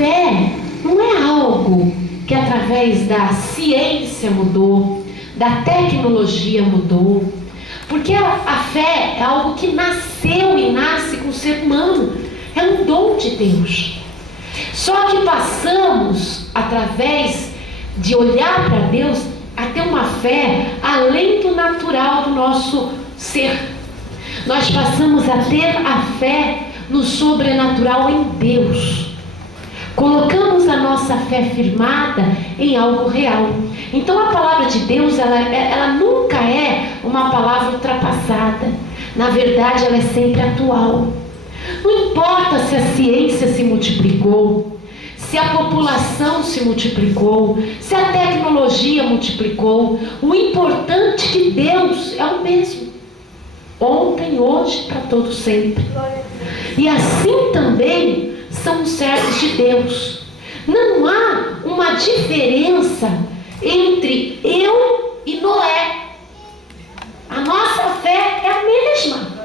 fé não é algo que através da ciência mudou, da tecnologia mudou, porque a fé é algo que nasceu e nasce com o ser humano, é um dom de Deus. Só que passamos, através de olhar para Deus, a ter uma fé além do natural do nosso ser. Nós passamos a ter a fé no sobrenatural em Deus. Colocamos a nossa fé firmada em algo real. Então a palavra de Deus, ela nunca é uma palavra ultrapassada. Na verdade, ela é sempre atual. Não importa se a ciência se multiplicou, se a população se multiplicou, se a tecnologia multiplicou, o importante é que Deus é o mesmo. Ontem, hoje, para todo sempre. E assim também são os servos de Deus. Não há uma diferença entre eu e Noé. A nossa fé é a mesma.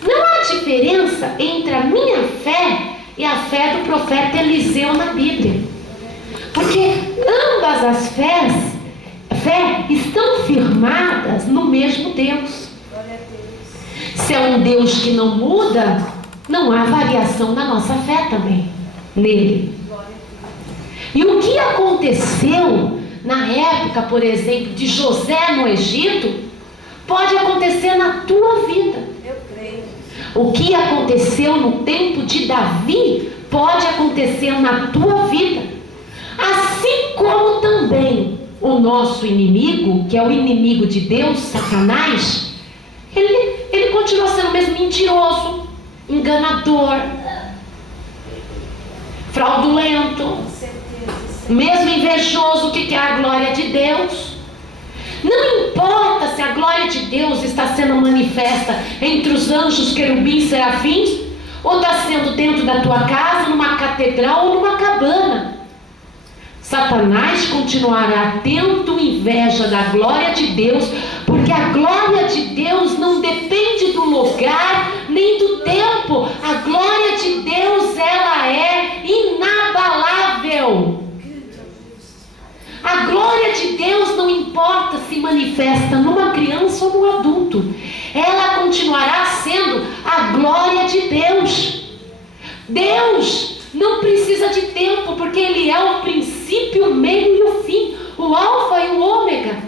Não há diferença entre a minha fé e a fé do profeta Eliseu na Bíblia. Porque ambas as fés estão firmadas no mesmo Deus. Se é um Deus que não muda, não há variação na nossa fé também nele. E o que aconteceu na época, por exemplo, de José no Egito, pode acontecer na tua vida. Eu creio. O que aconteceu no tempo de Davi pode acontecer na tua vida. Assim como também o nosso inimigo, que é o inimigo de Deus, Satanás, ele continua sendo mesmo mentiroso, enganador, fraudulento, mesmo invejoso, que quer a glória de Deus. Não importa se a glória de Deus está sendo manifesta entre os anjos, querubins, serafins, ou está sendo dentro da tua casa, numa catedral ou numa cabana. Satanás continuará tendo inveja da glória de Deus, porque a glória de Deus não depende do lugar nem do tempo. A glória de Deus, ela é inabalável. A glória de Deus não importa se manifesta numa criança ou num adulto, ela continuará sendo a glória de Deus. Deus não precisa de tempo, porque Ele é o princípio, o meio e o fim, o alfa e o ômega.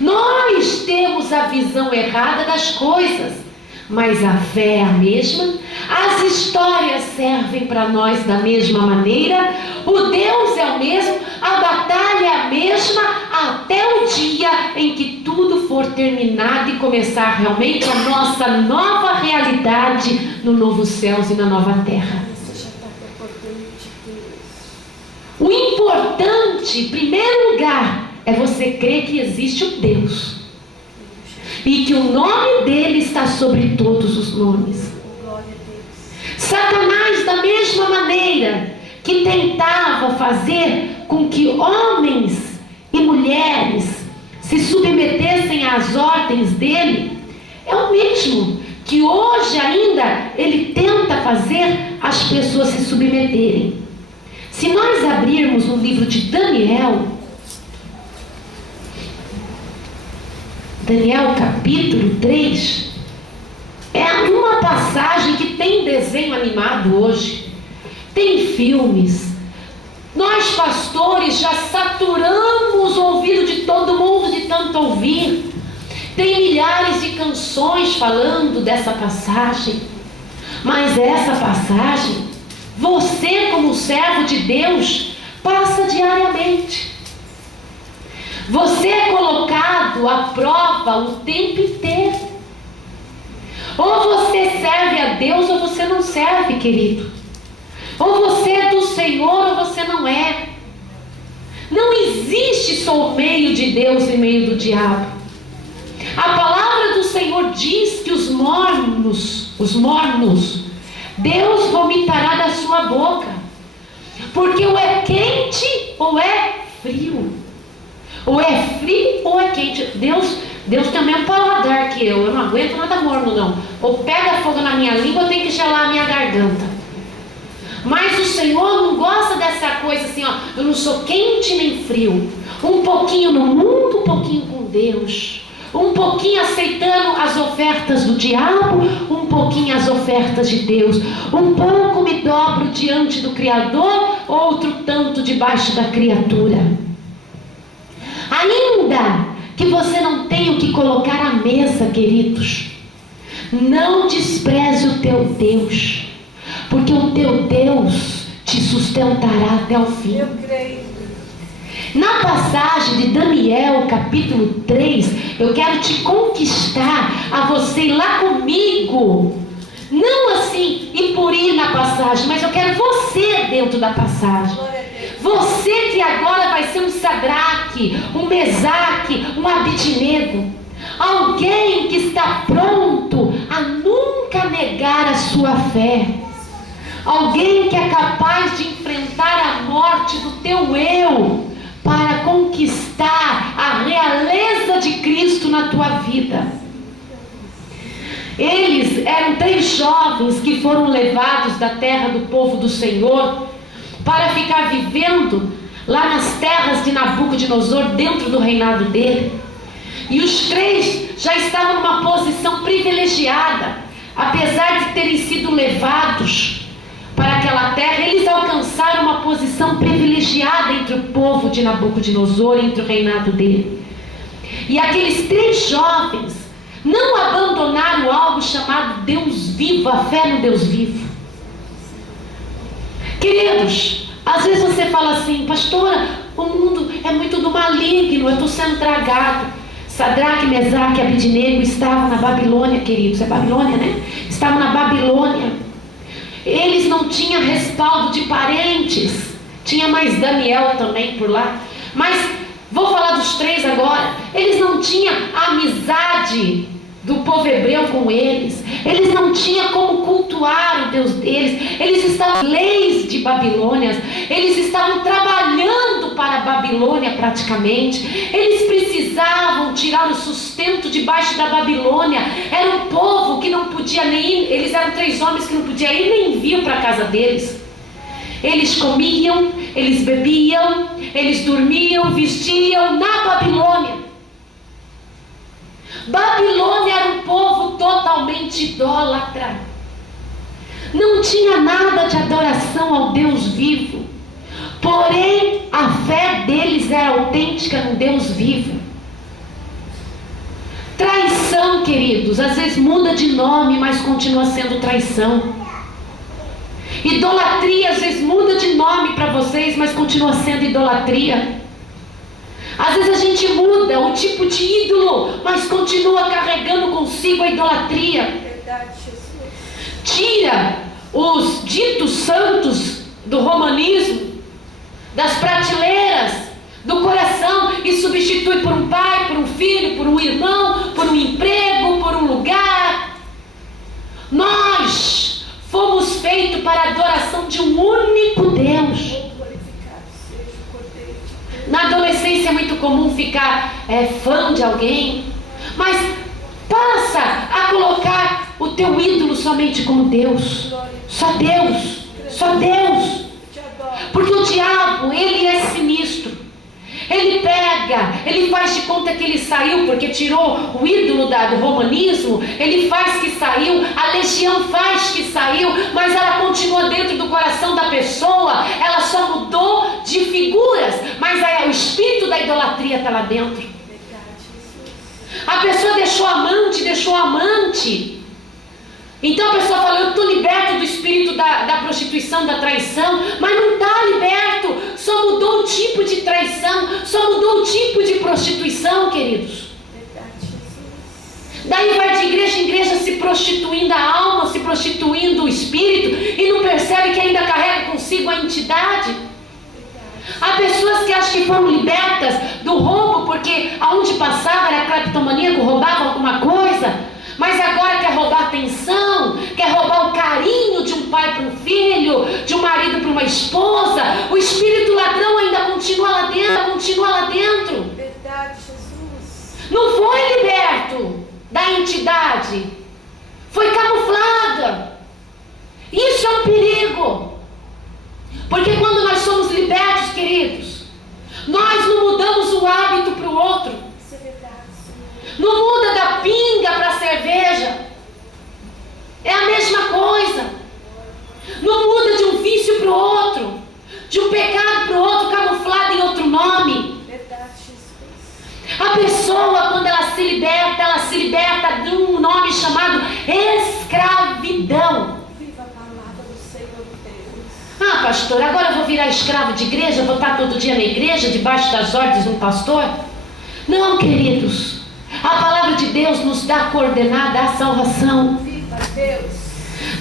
Nós temos a visão errada das coisas, mas a fé é a mesma, as histórias servem para nós da mesma maneira, o Deus é o mesmo, a batalha é a mesma, até o dia em que tudo for terminado e começar realmente a nossa nova realidade no novo céus e na nova terra. O importante, em primeiro lugar, é você crer que existe um Deus e que o nome dele está sobre todos os nomes. Satanás, da mesma maneira que tentava fazer com que homens e mulheres se submetessem às ordens dele, é o mesmo que hoje ainda ele tenta fazer as pessoas se submeterem. Se nós abrirmos no livro de Daniel capítulo 3, é uma passagem que tem desenho animado hoje, tem filmes. Nós pastores já saturamos o ouvido de todo mundo de tanto ouvir. Tem milhares de canções falando dessa passagem, mas essa passagem, você como servo de Deus, passa diariamente. Você é colocado à prova o tempo inteiro. Ou você serve a Deus ou você não serve, querido. Ou você é do Senhor ou você não é. Não existe só o meio de Deus e meio do diabo. A palavra do Senhor diz que os mornos, Deus vomitará da sua boca. Porque ou é quente ou é frio. Ou é frio ou é quente. Deus tem o mesmo paladar que eu não aguento nada morno não. Ou pega fogo na minha língua, eu tenho que gelar a minha garganta. Mas Senhor não gosta dessa coisa assim, ó, eu não sou quente nem frio. Um pouquinho no mundo, um pouquinho com Deus. Um pouquinho aceitando as ofertas do diabo, um pouquinho as ofertas de Deus. Um pouco me dobro diante do Criador, outro tanto debaixo da criatura. Ainda que você não tenha o que colocar à mesa, queridos, não despreze o teu Deus, porque o teu Deus te sustentará até o fim. Eu creio. Na passagem de Daniel, capítulo 3, eu quero te conquistar a você ir lá comigo. Não assim, ir por ir na passagem, mas eu quero você dentro da passagem. Você que agora vai ser um Sadraque, um Mesaque, um Abednego. Alguém que está pronto a nunca negar a sua fé. Alguém que é capaz de enfrentar a morte do teu eu para conquistar a realeza de Cristo na tua vida. Eles eram 3 jovens que foram levados da terra do povo do Senhor para ficar vivendo lá nas terras de Nabucodonosor, dentro do reinado dele. E os 3 já estavam numa posição privilegiada, apesar de terem sido levados para aquela terra, eles alcançaram uma posição privilegiada entre o povo de Nabucodonosor, entre o reinado dele. E aqueles 3 jovens não abandonaram algo chamado Deus vivo, a fé no Deus vivo. Queridos, às vezes você fala assim: pastora, o mundo é muito do maligno, eu estou sendo tragado. Sadraque, Mesaque e Abednego estavam na Babilônia, queridos, é Babilônia, né? Estavam na Babilônia. Eles não tinham respaldo de parentes. Tinha mais Daniel também por lá. Mas vou falar dos 3 agora. Eles não tinham amizade do povo hebreu com eles. Eles não tinham como cultuar o Deus deles. Eles estavam leis de Babilônia. Eles estavam trabalhando para a Babilônia praticamente. Eles precisavam tirar o sustento debaixo da Babilônia. Era um povo que não podia nem ir. Eles eram 3 homens que não podiam ir nem vir para a casa deles. Eles comiam, eles bebiam, eles dormiam, vestiam na Babilônia. Babilônia era um povo totalmente idólatra. Não tinha nada de adoração ao Deus vivo. Porém, a fé deles era autêntica no Deus vivo. Traição, queridos, às vezes muda de nome, mas continua sendo traição. Idolatria, às vezes muda de nome para vocês, mas continua sendo idolatria. Às vezes a gente muda o tipo de ídolo, mas continua carregando consigo a idolatria. Verdade, Jesus. Tira os ditos santos do romanismo das prateleiras do coração e substitui por um pai, por um filho, por um irmão, por um emprego, por um lugar. Nós fomos feitos para a adoração de um único Deus. Na adolescência é muito comum ficar fã de alguém, mas passa a colocar o teu ídolo somente como Deus. Só Deus, só Deus. Porque o diabo, ele é sinistro. Ele pega, ele faz de conta que ele saiu, porque tirou o ídolo do romanismo, ele faz que saiu, a legião faz que saiu, mas ela continua dentro do coração da pessoa, ela só mudou de figuras, mas aí o espírito da idolatria está lá dentro. A pessoa deixou amante. Então a pessoa fala: eu estou liberto do espírito da prostituição, da traição, mas não está liberto, só mudou o tipo de traição, só mudou o tipo de prostituição, queridos. Daí vai de igreja em igreja se prostituindo a alma, se prostituindo o espírito, e não percebe que ainda carrega consigo a entidade. Há pessoas que acham que foram libertas do roubo, porque aonde passava era cleptomaníaco, roubava alguma coisa. Mas agora quer roubar a atenção, quer roubar o carinho de um pai para um filho, de um marido para uma esposa. O espírito ladrão ainda continua lá dentro. Verdade, Jesus. Não foi liberto da entidade, foi camuflada. Isso é um perigo. Porque quando nós somos libertos, queridos, nós não mudamos o hábito para o outro. Isso é verdade, Senhor. Não muda da pinga para a cerveja. É a mesma coisa. Não muda de um vício para o outro, de um pecado para o outro, camuflado em outro nome. Verdade, Jesus. A pessoa, quando ela se liberta de um nome chamado escravidão. Viva a palavra do Senhor Deus. Ah, pastor, agora eu vou virar escravo de igreja, vou estar todo dia na igreja, debaixo das ordens de um pastor? Não, queridos. A palavra de Deus nos dá coordenada à salvação. Viva Deus.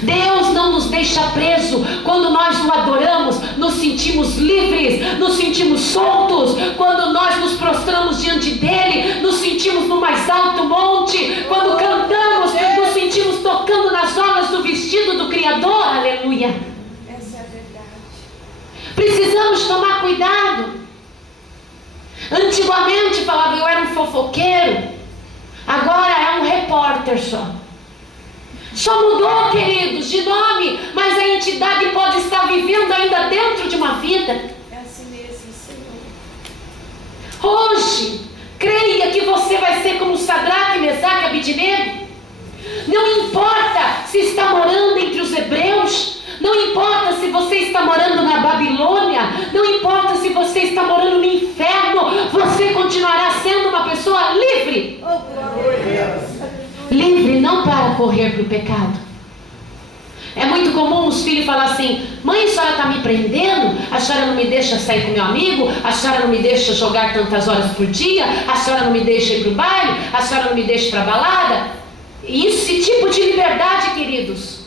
Deus não nos deixa preso. Quando nós o adoramos, nos sentimos livres, nos sentimos soltos. Quando nós nos prostramos diante dele, nos sentimos no mais alto monte. Quando cantamos, nos sentimos tocando nas orlas do vestido do Criador. Aleluia. Essa é a verdade. Precisamos tomar cuidado. Antigamente falava eu era um fofoqueiro, agora é um repórter só. Só mudou, queridos, de nome, mas a entidade pode estar vivendo ainda dentro de uma vida. É assim mesmo, Senhor. Hoje, creia que você vai ser como Sadraque, Mesaque e Abednego. Não importa se está morando entre os hebreus, não importa se você está morando na Babilônia, não importa se você está morando no inferno, você continuará sendo uma pessoa livre. Oh, glória a Deus. Livre não para correr para o pecado. É muito comum os filhos falar assim: mãe, a senhora está me prendendo, a senhora não me deixa sair com meu amigo, a senhora não me deixa jogar tantas horas por dia, a senhora não me deixa ir para o baile, a senhora não me deixa para a balada. E esse tipo de liberdade, queridos,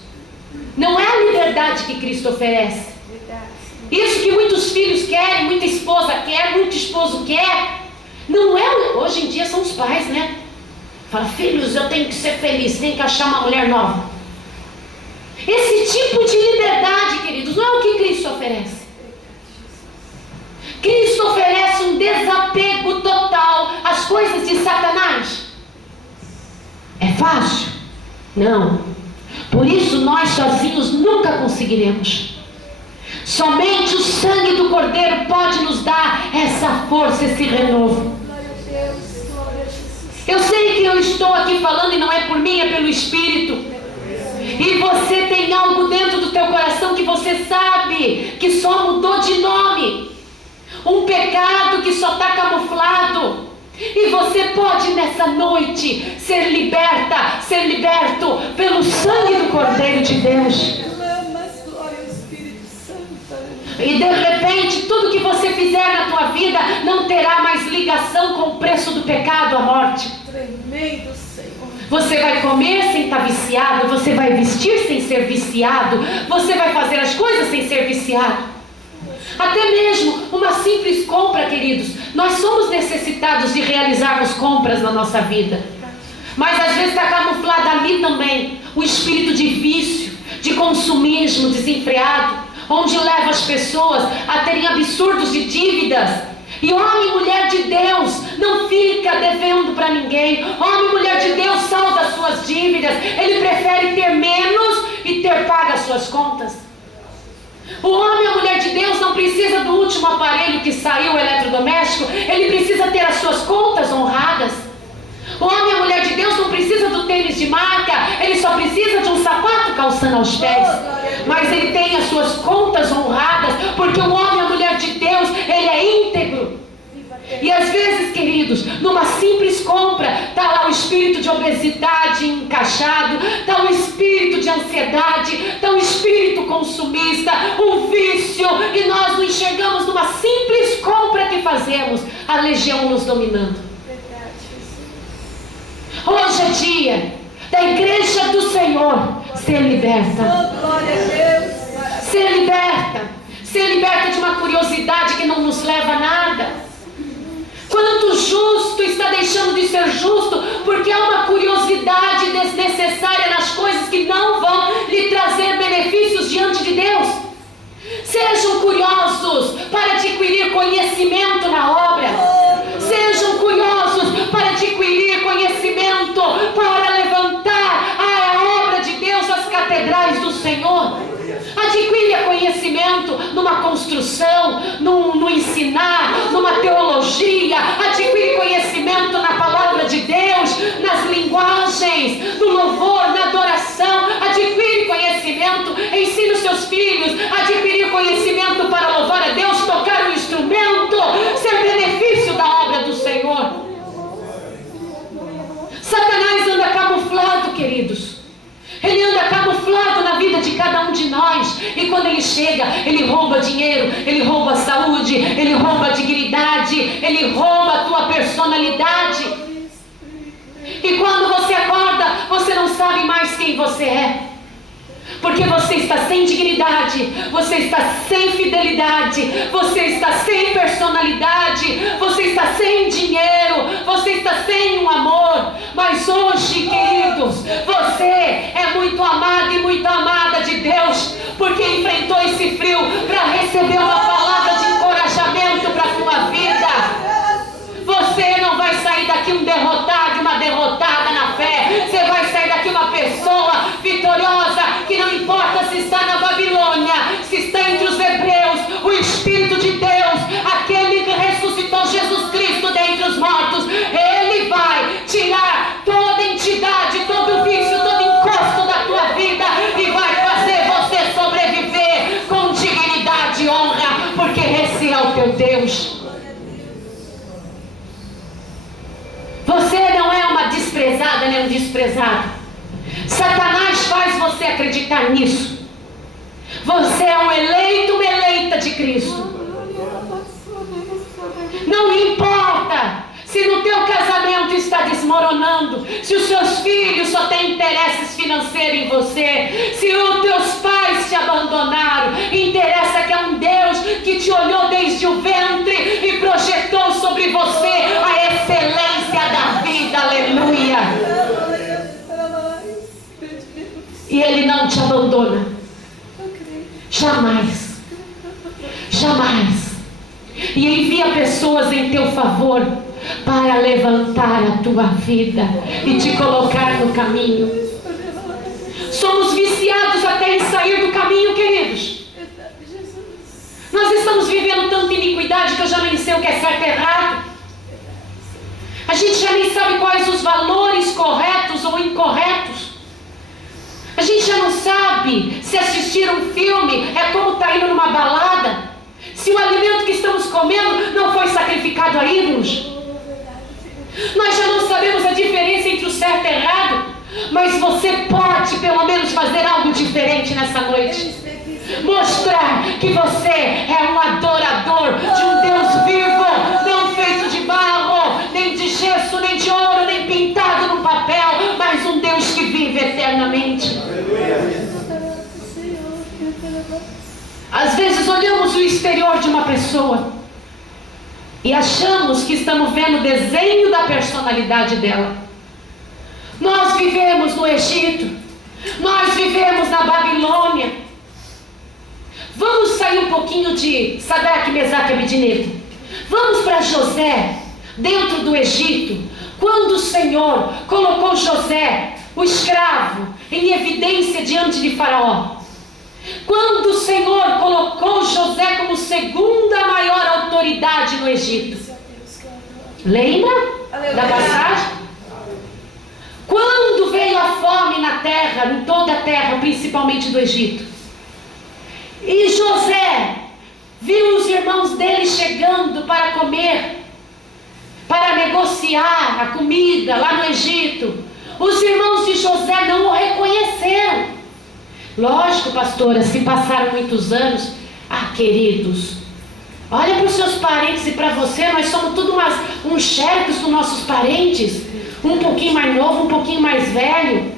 não é a liberdade que Cristo oferece. Verdade. Isso que muitos filhos querem, muita esposa quer, muito esposo quer, não é. Hoje em dia são os pais, né? Fala: filhos, eu tenho que ser feliz, tenho que achar uma mulher nova. Esse tipo de liberdade, queridos, não é o que Cristo oferece. Cristo oferece um desapego total às coisas de Satanás. É fácil? Não. Por isso nós sozinhos nunca conseguiremos. Somente o sangue do Cordeiro pode nos dar essa força, esse renovo. Glória a Deus. Glória a Jesus. Eu sei que eu estou aqui falando e não é por mim, é pelo Espírito. E você tem algo dentro do teu coração que você sabe que só mudou de nome. Um pecado que só está camuflado. E você pode nessa noite ser liberta, ser liberto pelo sangue do Cordeiro de Deus. Clamas, glória ao Espírito Santo. E de repente tudo que você fizer na tua vida não terá mais ligação com o preço do pecado, a morte. Tremendo, Senhor. Você vai comer sem estar viciado, você vai vestir sem ser viciado, você vai fazer as coisas sem ser viciado. Até mesmo uma simples compra, queridos. Nós somos necessitados de realizarmos compras na nossa vida. Mas às vezes está camuflado ali também o espírito de vício, de consumismo desenfreado, onde leva as pessoas a terem absurdos de dívidas. E homem e mulher de Deus não fica devendo para ninguém. Homem e mulher de Deus salda as suas dívidas. Ele prefere ter menos e ter pago as suas contas. O homem e a mulher de Deus não precisa do último aparelho que saiu, o eletrodoméstico. Ele precisa ter as suas contas honradas. O homem e a mulher de Deus não precisa do tênis de marca. Ele só precisa de um sapato calçando aos pés. Mas ele tem as suas contas honradas, porque o homem e a mulher de Deus, ele é íntegro. E às vezes, queridos, numa simples compra, está lá o espírito de obesidade encaixado, está o espírito de ansiedade, está o espírito consumista, o vício, e nós não enxergamos numa simples compra que fazemos, a legião nos dominando. Verdade, Jesus. Hoje é dia da igreja do Senhor ser liberta. Oh, glória a Deus. Ser liberta de uma curiosidade que não nos leva a nada. Quanto justo está deixando de ser justo, porque há uma curiosidade desnecessária nas coisas que não vão lhe trazer benefícios diante de Deus. Sejam curiosos para adquirir conhecimento na obra. Sejam curiosos para adquirir conhecimento, para levantar a obra de Deus, as catedrais do Senhor. Adquira conhecimento numa numa construção, no ensinar, numa teologia. Adquire conhecimento na palavra de Deus, nas linguagens, no louvor, na adoração. Adquire conhecimento, ensina os seus filhos a adquirir conhecimento para louvar a Deus, tocar um instrumento, ser benefício da obra do Senhor. Satanás anda camuflado, queridos. Ele anda camuflado na vida de cada um de nós. E quando ele chega, ele rouba dinheiro, ele rouba a saúde, ele rouba a dignidade, ele rouba a tua personalidade. E quando você acorda, você não sabe mais quem você é. Porque você está sem dignidade, você está sem fidelidade, você está sem personalidade, você está sem dinheiro, você está sem um amor. Mas hoje, queridos, você é muito amado e muito amada de Deus, porque enfrentou esse frio para receber uma palavra de encorajamento para a tua vida. Você não vai sair daqui um derrotado, uma derrotada na fé. Você vai sair daqui uma pessoa vitoriosa, que não importa se está na Babilônia, se está entre os hebreus, o Espírito de Deus, aquele que ressuscitou Jesus Cristo dentre os mortos, Ele vai tirar toda entidade, todo vício, todo encosto da tua vida e vai fazer você sobreviver com dignidade e honra, porque esse é o teu Deus. Você não é uma desprezada nem um desprezado. Satanás faz você acreditar nisso. Você é um eleito, uma eleita de Cristo. Não importa se no teu casamento está desmoronando, se os seus filhos só têm interesses financeiros em você, se os teus pais te abandonaram. Interessa que é um Deus que te olhou desde o ventre e projetou sobre você a excelência da vida. Aleluia. E Ele não te abandona. Jamais. Jamais. E envia pessoas em teu favor para levantar a tua vida e te colocar no caminho. Somos viciados até em sair do caminho, queridos. Nós estamos vivendo tanta iniquidade que eu já nem sei o que é certo e errado. A gente já nem sabe quais os valores corretos ou incorretos. A gente já não sabe se assistir um filme é como estar indo numa balada, se o alimento que estamos comendo não foi sacrificado a ídolos. Nós já não sabemos a diferença entre o certo e o errado, mas você pode pelo menos fazer algo diferente nessa noite. Mostrar que você é um adorador de um Deus vivo, não feito de barro, nem de gesso, nem de ouro, nem pintado no papel, mas um Deus que vive eternamente. Às vezes olhamos o exterior de uma pessoa e achamos que estamos vendo o desenho da personalidade dela. Nós vivemos no Egito, nós vivemos na Babilônia. Vamos sair um pouquinho de Sadraque, Mesaque e Abednego. Vamos para José, dentro do Egito. Quando o Senhor colocou José, o escravo, em evidência diante de Faraó. Quando o Senhor colocou José como segunda maior autoridade no Egito. Lembra da passagem? Quando veio a fome na terra, em toda a terra, principalmente do Egito. E José viu os irmãos dele chegando para comer, para negociar a comida lá no Egito. Os irmãos de José não o reconheceram. Lógico, pastora, se passaram muitos anos. Ah, queridos, olha para os seus parentes e para você. Nós somos tudo uns xerifes dos nossos parentes. Um pouquinho mais novo, um pouquinho mais velho.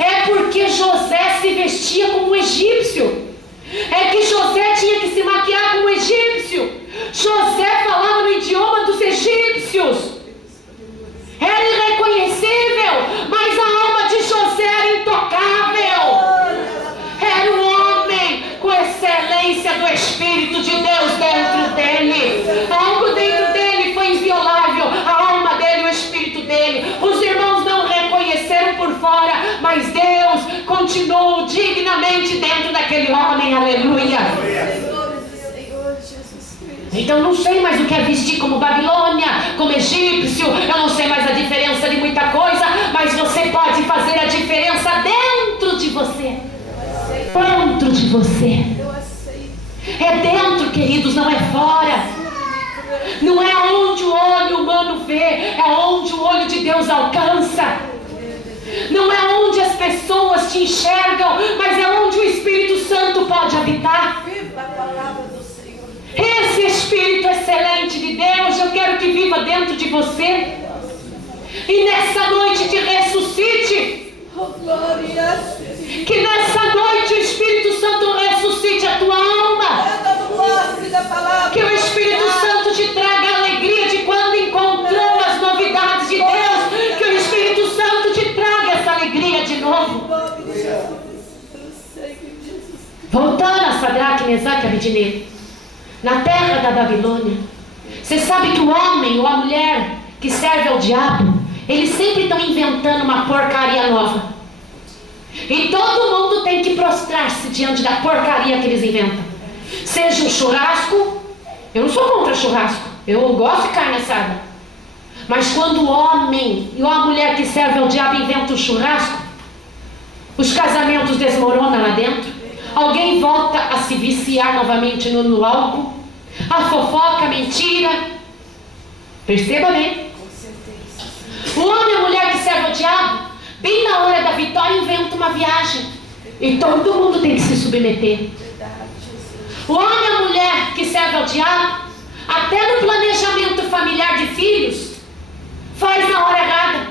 É porque José se vestia como um egípcio. É que José tinha que se maquiar como egípcio. José falava no idioma dos egípcios. Era irreconhecível, mas a alma de José era intocável. Era um homem com excelência do Espírito de Deus dentro dele. Algo dentro dele foi inviolável. A alma dele, o Espírito dele. Os irmãos não reconheceram por fora, mas Deus continuou dignamente dentro daquele homem. Aleluia. Então eu não sei mais o que é vestir como Babilônia, como egípcio, eu não sei mais a diferença de muita coisa, mas você pode fazer a diferença dentro de você. Dentro de você. É dentro, queridos, não é fora. Não é onde o olho humano vê, é onde o olho de Deus alcança. Não é onde as pessoas te enxergam, mas é onde o Espírito Santo pode habitar. Esse Espírito excelente de Deus, eu quero que viva dentro de você. E nessa noite te ressuscite. Que nessa noite o Espírito Santo ressuscite a tua alma. Que o Espírito Santo te traga alegria de quando encontrou as novidades de Deus. Que o Espírito Santo te traga essa alegria de novo. Voltando a Sadraque, Mesaque e Abednego. Na terra da Babilônia, você sabe que o homem ou a mulher que serve ao diabo, eles sempre estão inventando uma porcaria nova. E todo mundo tem que prostrar-se diante da porcaria que eles inventam. Seja um churrasco, eu não sou contra churrasco, eu gosto de carne assada. Mas quando o homem ou a mulher que serve ao diabo inventa um churrasco, os casamentos desmoronam lá dentro. Alguém volta a se viciar novamente no álcool. A fofoca, a mentira. Perceba bem. O homem e a mulher que serve ao diabo, bem na hora da vitória, inventa uma viagem. E todo mundo tem que se submeter. O homem e a mulher que serve ao diabo, até no planejamento familiar de filhos, faz na hora errada.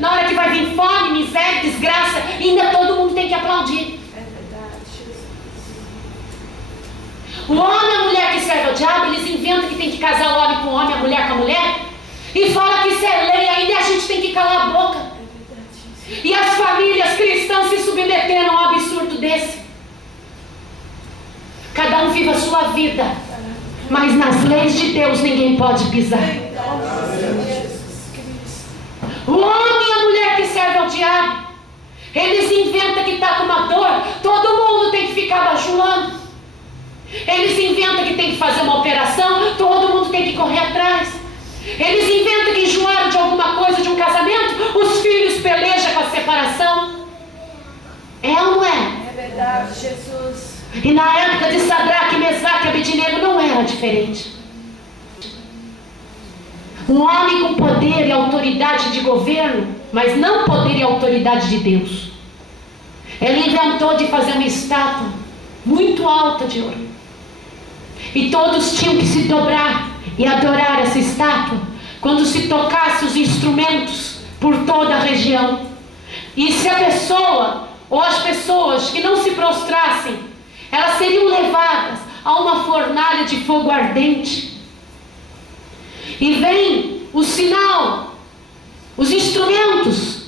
Na hora que vai vir fome, miséria, desgraça, ainda todo mundo tem que aplaudir. O homem e a mulher que serve ao diabo, eles inventam que tem que casar o homem com o homem, a mulher com a mulher, e fala que isso é lei, ainda a gente tem que calar a boca. E as famílias cristãs se submeteram a um absurdo desse. Cada um vive a sua vida, mas nas leis de Deus ninguém pode pisar. O homem e a mulher que serve ao diabo, eles inventam que está com uma dor, todo mundo tem que ficar bajulando. Eles inventam que tem que fazer uma operação, todo mundo tem que correr atrás. Eles inventam que enjoaram de alguma coisa, de um casamento, os filhos pelejam com a separação. É ou não é? É verdade, Jesus. E na época de Sadraque, Mesaque e Abednego não era diferente. Um homem com poder e autoridade de governo, mas não poder e autoridade de Deus. Ele inventou de fazer uma estátua muito alta de ouro. E todos tinham que se dobrar e adorar essa estátua quando se tocasse os instrumentos por toda a região. E se a pessoa ou as pessoas que não se prostrassem, elas seriam levadas a uma fornalha de fogo ardente. E vem o sinal, os instrumentos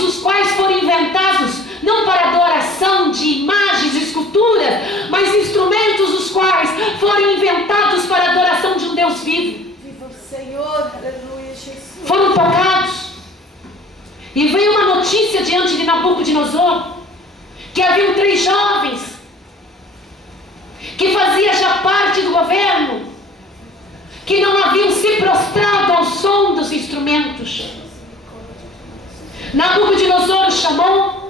os quais foram inventados não para adoração de imagens, esculturas, mas instrumentos os quais foram inventados para a adoração de um Deus vivo. Viva o Senhor, aleluia, Jesus. Foram tocados. E veio uma notícia diante de Nabucodonosor, que haviam 3 jovens, que faziam já parte do governo, que não haviam se prostrado ao som dos instrumentos. Nabucodonosor os chamou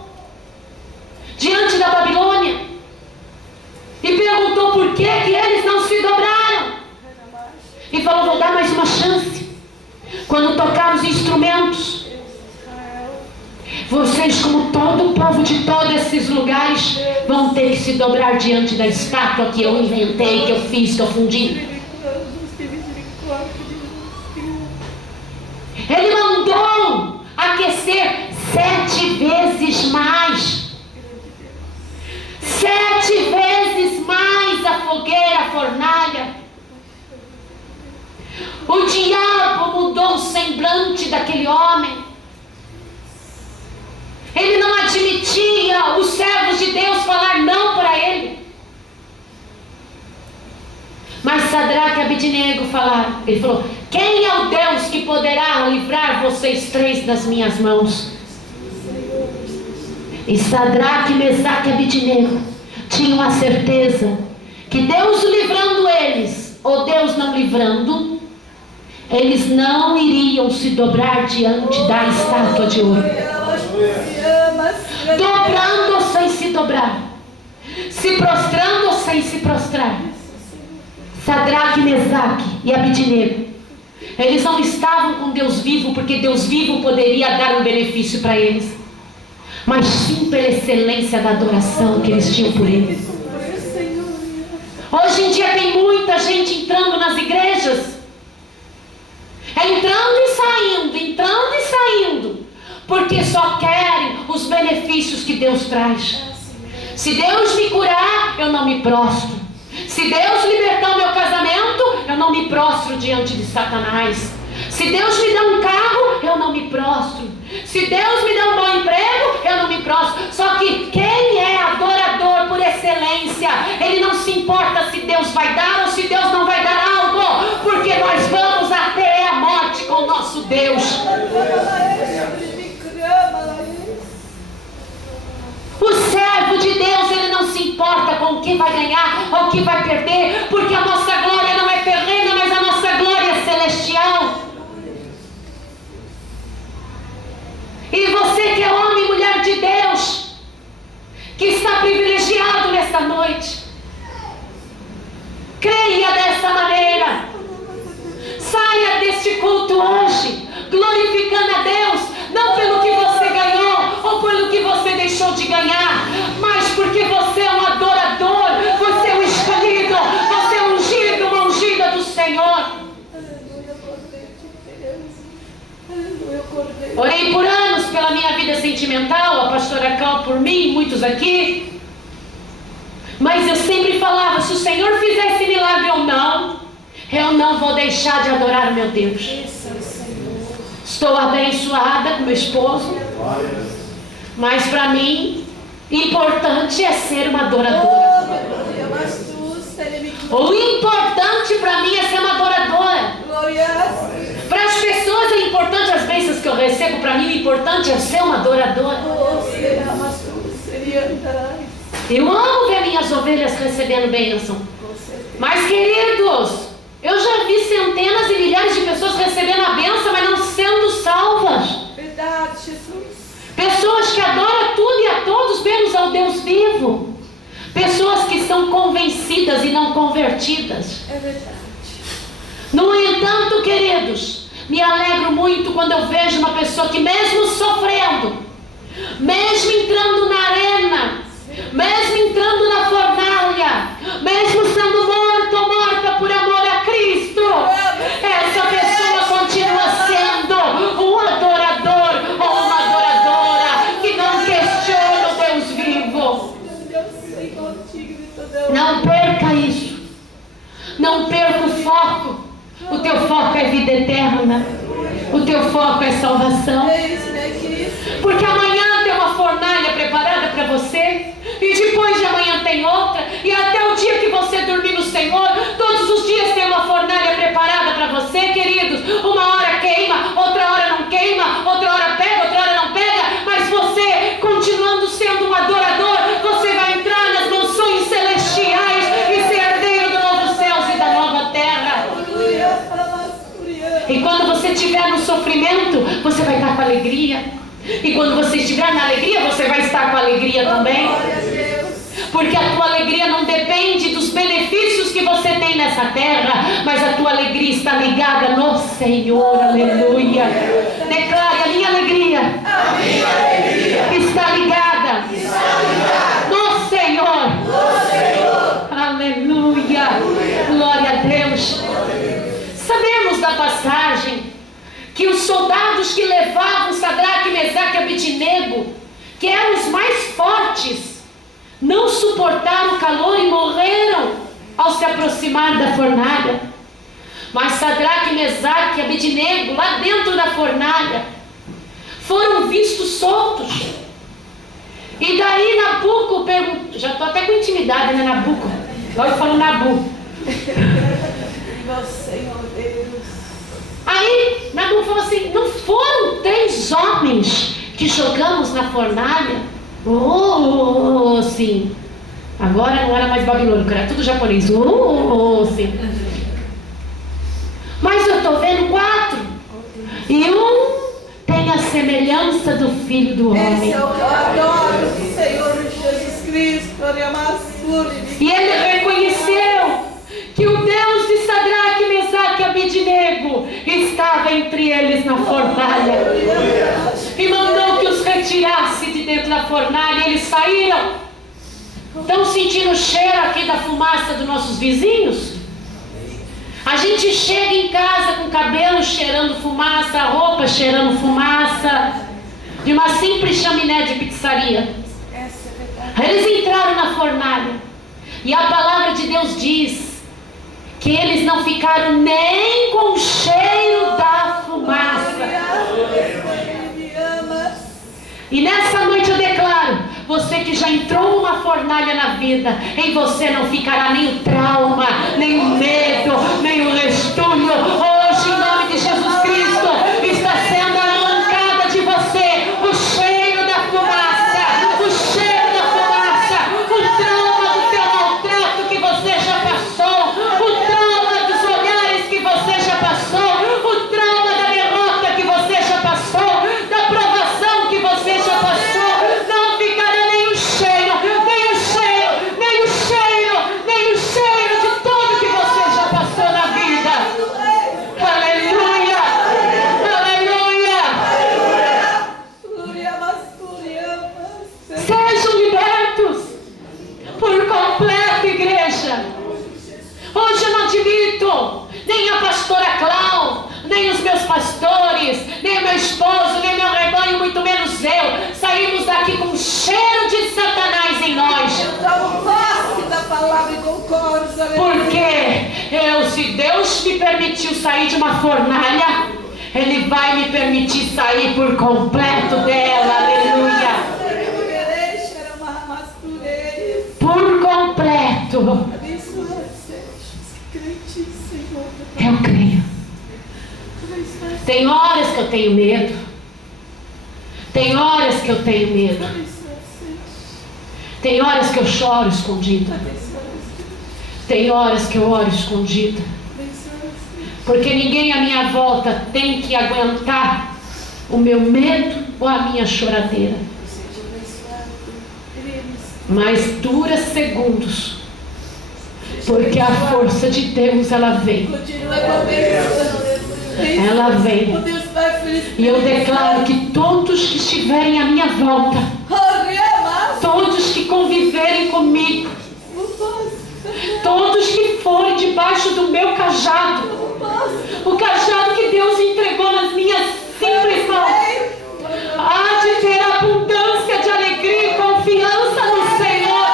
diante da Babilônia e perguntou por que eles não se dobraram. E falou: vou dar mais uma chance. Quando tocar os instrumentos, vocês, como todo o povo de todos esses lugares, vão ter que se dobrar diante da estátua que eu inventei, que eu fiz, que eu fundi. Ele mandou aquecer 7 vezes mais. 7 vezes mais a fogueira, a fornalha. O diabo mudou o semblante daquele homem. Ele não admitia os servos de Deus falar não para ele. Mas Sadraque e Abednego falaram. Ele falou: quem é o Deus que poderá livrar vocês 3 das minhas mãos? E Sadraque, Mesaque e Abednego tinham a certeza que Deus livrando eles, ou Deus não livrando, eles não iriam se dobrar diante da estátua de ouro. Dobrando sem se dobrar, se prostrando sem se prostrar. Sadraque, Mesaque e Abidnego, eles não estavam com Deus vivo porque Deus vivo poderia dar um benefício para eles, mas sim pela excelência da adoração que eles tinham por Ele. Hoje em dia tem muita gente entrando nas igrejas, entrando e saindo, porque só querem os benefícios que Deus traz. Se Deus me curar, eu não me prostro. Se Deus libertar o meu casamento, eu não me prostro diante de Satanás. Se Deus me dá um carro, eu não me prostro. Se Deus me dá um bom emprego, eu não me prostro. Só que quem é adorador por excelência, ele não se importa se Deus vai dar ou se Deus não vai dar algo, porque nós vamos até a morte com o nosso Deus. O servo de Deus, ele não se importa com o que vai ganhar ou o que vai perder, porque a nossa glória não é terrena, mas a nossa glória é celestial. E você que é homem e mulher de Deus, que está privilegiado nesta noite, creia dessa maneira. Saia deste culto hoje glorificando a Deus, não pelo que você ganhou ou pelo que você deixou de ganhar, mas porque você é um adorador, você é um escolhido, você é um ungido, uma ungida do Senhor. Orei por anos pela minha vida sentimental, a pastora Cal por mim, muitos aqui, mas eu sempre falava, se o Senhor fizer esse milagre ou não, eu não vou deixar de adorar o meu Deus. Estou abençoada com meu esposo, mas para mim, importante é ser uma adoradora. O importante para mim é ser uma adoradora. Para as pessoas é importante as bênçãos que eu recebo, para mim o importante é ser uma adoradora. Eu amo ver minhas ovelhas recebendo bênção. Mas queridos, eu já vi centenas e milhares de pessoas recebendo a bênção, mas não sendo salvas. Verdade, Jesus. Pessoas que adoram tudo e a todos, menos ao Deus vivo. Pessoas que são convencidas e não convertidas. É verdade. No entanto, queridos, me alegro muito quando eu vejo uma pessoa que mesmo sofrendo, mesmo entrando na arena, mesmo entrando na fornalha, mesmo sendo morto ou morta por amor a Cristo, essa pessoa continua sendo um adorador ou uma adoradora que não questiona o Deus vivo. Não perca isso. Não perca o foco. O teu foco é vida eterna. O teu foco é salvação. Porque amanhã tem uma fornalha preparada para você, e depois de amanhã tem outra, e até o dia que você dormir no Senhor, todos os dias tem uma fornalha preparada para você, queridos. Uma hora queima, outra hora não queima, outra hora pega, outra hora não pega, mas você, continuando sendo um adorador, você vai entrar nas mansões celestiais e ser herdeiro do novo céus e da nova terra. E quando você estiver no sofrimento, você vai estar com alegria. E quando você estiver na alegria, você vai estar com alegria também. Porque a tua alegria não depende dos benefícios que você tem nessa terra, mas a tua alegria está ligada no Senhor. Aleluia. Declare: a minha alegria está ligada no Senhor. Aleluia. Glória a Deus. Sabemos da passagem que os soldados que levavam Sadraque, Mesaque e Abidnego, que eram os mais fortes, não suportaram o calor e morreram ao se aproximar da fornalha. Mas Sadraque, Mesaque e Abidnego, lá dentro da fornalha, foram vistos soltos. E daí Nabuco perguntou, já estou até com intimidade, né, Nabuco? Agora eu falo Nabu. Meu Senhor Deus. Aí Nabuco falou assim: não foram 3 homens que jogamos na fornalha? Sim. Agora não era mais babilônico, era tudo japonês. Sim. e um tem a semelhança do Filho do Esse Homem. é o que eu adoro, Senhor Jesus Cristo, E ele reconheceu que o Deus de Sadraque, Mesaque e Abednego estava entre eles na fornalha. E mandou que os retirasse de dentro da fornalha. Eles saíram. Estão sentindo o cheiro aqui da fumaça dos nossos vizinhos? A gente chega em casa com o cabelo cheirando fumaça, a roupa cheirando fumaça, de uma simples chaminé de pizzaria. Eles entraram na fornalha. E a palavra de Deus diz que eles não ficaram nem com o cheiro da fumaça. E nessa noite eu declaro, você que já entrou numa fornalha na vida, em você não ficará nem o trauma, nem o medo, nem o restolho. Hoje, em nome de Jesus Cristo, está sendo arrancada de você o cheiro da fumaça, o cheiro da fumaça, o trauma do teu maltrato que você já passou, o trauma dos olhares que você já passou, o trauma da derrota que você já passou, da provação que você já passou. Não ficará nem o cheiro, nem o cheiro, nem o cheiro, nem o cheiro de tudo que você já passou na vida. Aleluia, aleluia. Sejam libertos por completo, igreja. Hoje eu não admito nem a pastora Clau, nem os meus pastores, nem o meu esposo, nem meu rebanho, muito menos eu, saímos daqui com cheiro de Satanás em nós. Eu tomo posse da palavra e concordo. Porque se Deus me permitiu sair de uma fornalha, Ele vai me permitir sair por completo dela. Aleluia. Por completo. Eu creio. Tem horas que eu tenho medo. Tem horas que eu tenho medo. Tem horas que eu choro escondido. Tem horas que eu oro escondido. Porque ninguém à minha volta tem que aguentar o meu medo ou a minha choradeira. Mas dura segundos. Porque a força de Deus, ela vem. Ela vem. E eu declaro que todos que estiverem à minha volta, todos que conviverem comigo, todos que forem debaixo do meu cajado, o cajado que Deus entregou nas minhas simples mãos, há de ter abundância de alegria e confiança no Senhor,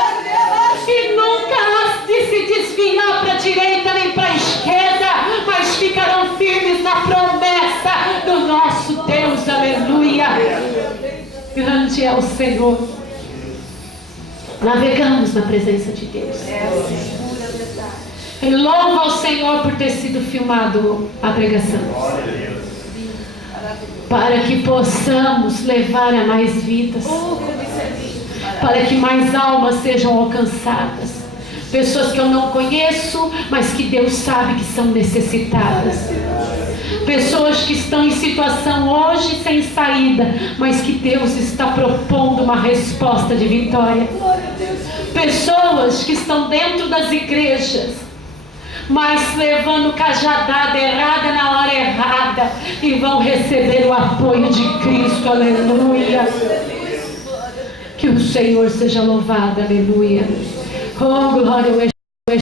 e nunca há de se desviar para a direita nem para a esquerda, mas ficarão firmes na promessa do nosso Deus. Aleluia. Grande é o Senhor. Navegamos na presença de Deus. E louvo ao Senhor por ter sido filmado a pregação, para que possamos levar a mais vidas, para que mais almas sejam alcançadas. Pessoas que eu não conheço, mas que Deus sabe que são necessitadas. Pessoas que estão em situação hoje sem saída, mas que Deus está propondo uma resposta de vitória. Pessoas que estão dentro das igrejas, mas levando cajadada errada na hora errada, e vão receber o apoio de Cristo. Aleluia. Que o Senhor seja louvado. Aleluia. Oh, glória ao